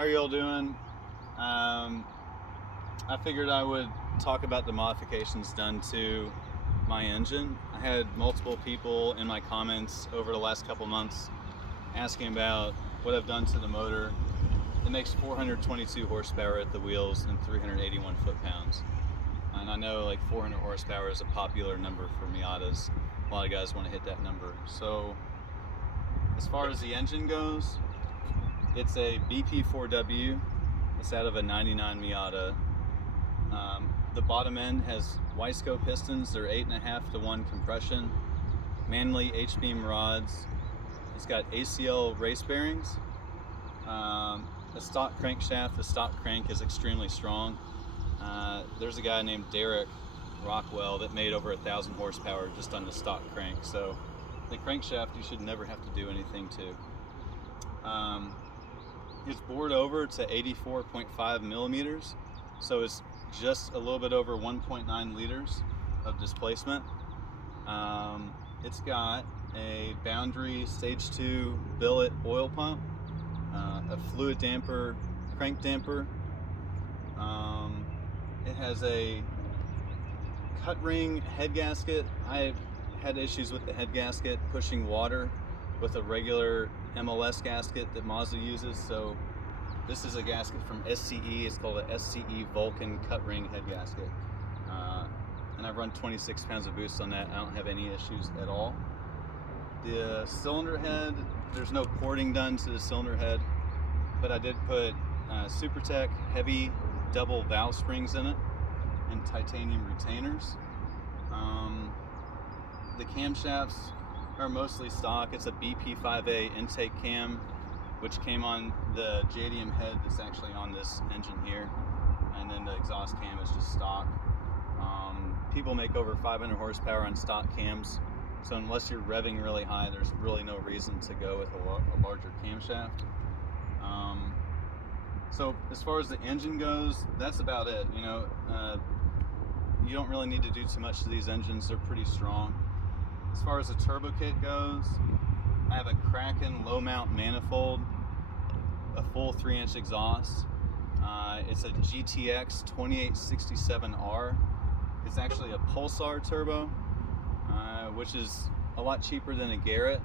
How are y'all doing? I figured I would talk about the modifications done to my engine. I had multiple people in my comments over the last couple months asking about what I've done to the motor. It makes 422 horsepower at the wheels and 381 foot-pounds. And I know like 400 horsepower is a popular number for Miatas. A lot of guys want to hit that number. So as far as the engine goes, it's a BP4W. It's out of a 99 Miata. The bottom end has Wiseco pistons. They're 8.5 to 1 compression. Manley H-beam rods. It's got ACL race bearings. A stock crankshaft. The stock crank is extremely strong. There's a guy named Garrett Rockwell that made over 1,000 horsepower just on the stock crank. So the crankshaft you should never have to do anything to. It's bored over to 84.5 millimeters, so it's just a little bit over 1.9 liters of displacement. It's got a Boundary Stage 2 billet oil pump, a fluid damper, crank damper. It has a cut ring head gasket. I had issues with the head gasket pushing water with a regular MLS gasket that Mazda uses, so this is a gasket from SCE. It's called a SCE Vulcan cut ring head gasket, and I've run 26 pounds of boost on that. I don't have any issues at all. The cylinder head, there's no porting done to the cylinder head, but I did put SuperTech heavy double valve springs in it and titanium retainers. The camshafts are mostly stock. It's a BP5A intake cam, which came on the JDM head that's actually on this engine here, and then the exhaust cam is just stock. People make over 500 horsepower on stock cams, so unless you're revving really high, there's really no reason to go with a larger camshaft. So as far as the engine goes, that's about it. You don't really need to do too much to these engines. They're pretty strong. As far as the turbo kit goes, I have a Kraken low mount manifold, a full 3-inch exhaust. It's a GTX 2867R. It's actually a Pulsar turbo, which is a lot cheaper than a Garrett.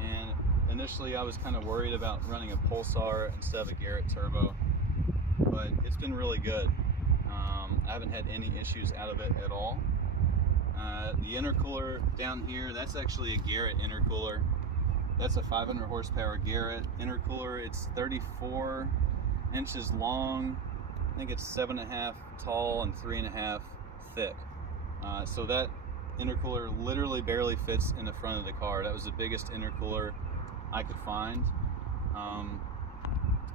And initially I was kind of worried about running a Pulsar instead of a Garrett turbo, but it's been really good. I haven't had any issues out of it at all. The intercooler down here, that's actually a Garrett intercooler. That's a 500 horsepower Garrett intercooler. It's 34 inches long. I think it's 7.5 tall and 3.5 thick. So that intercooler literally barely fits in the front of the car. That was the biggest intercooler I could find.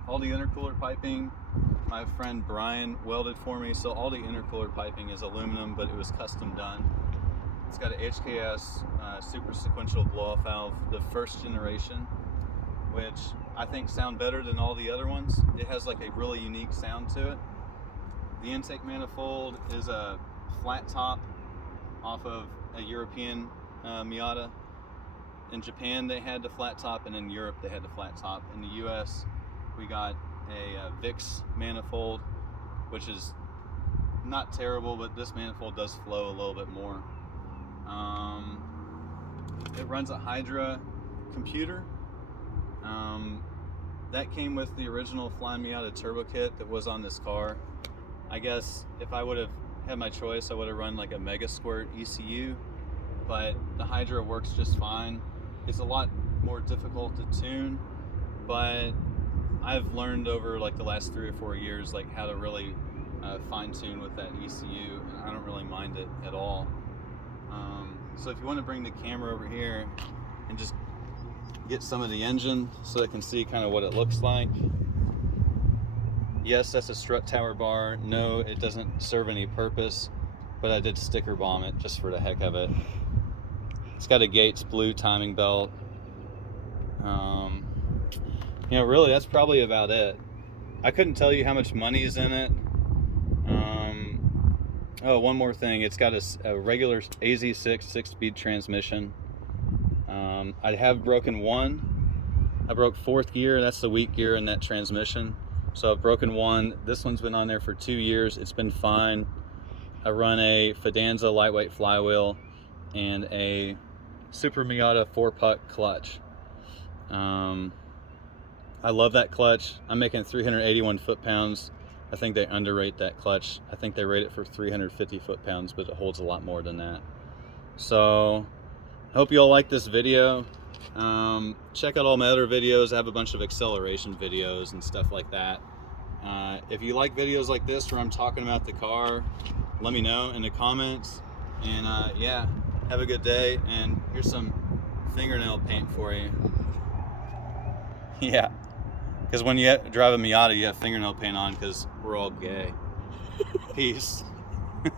All the intercooler piping, my friend Brian welded for me, so all the intercooler piping is aluminum, but it was custom done. It's got an HKS super sequential blow-off valve, the first generation, which I think sound better than all the other ones. It has like a really unique sound to it. The intake manifold is a flat top off of a European Miata. In Japan they had the flat top, and in Europe they had the flat top. In the US we got a VIX manifold, which is not terrible, but this manifold does flow a little bit more. It runs a Hydra computer. That came with the original Flying Miata turbo kit that was on this car. I guess if I would have had my choice, I would have run like a Mega Squirt ECU, but the Hydra works just fine. It's a lot more difficult to tune, but I've learned over like the last 3 or 4 years like how to really fine tune with that ECU, and I don't really mind it at all. So if you want to bring the camera over here and just get some of the engine so they can see kind of what it looks like. Yes, that's a strut tower bar. No, it doesn't serve any purpose, but I did sticker bomb it just for the heck of it. It's got a Gates blue timing belt. Really that's probably about it. I couldn't tell you how much money is in it. Oh, one more thing. It's got a regular AZ6 6-speed transmission. I have broken one. I broke 4th gear. That's the weak gear in that transmission. So I've broken one. This one's been on there for 2 years. It's been fine. I run a Fidanza lightweight flywheel and a Super Miata 4-puck clutch. I love that clutch. I'm making 381 foot-pounds. I think they underrate that clutch. I think they rate it for 350 foot-pounds, but it holds a lot more than that. So I hope you all like this video. Check out all my other videos. I have a bunch of acceleration videos and stuff like that. If you like videos like this where I'm talking about the car, let me know in the comments. And yeah, have a good day. And here's some fingernail paint for you. Yeah, because when you drive a Miata, you have fingernail paint on because we're all gay. Peace.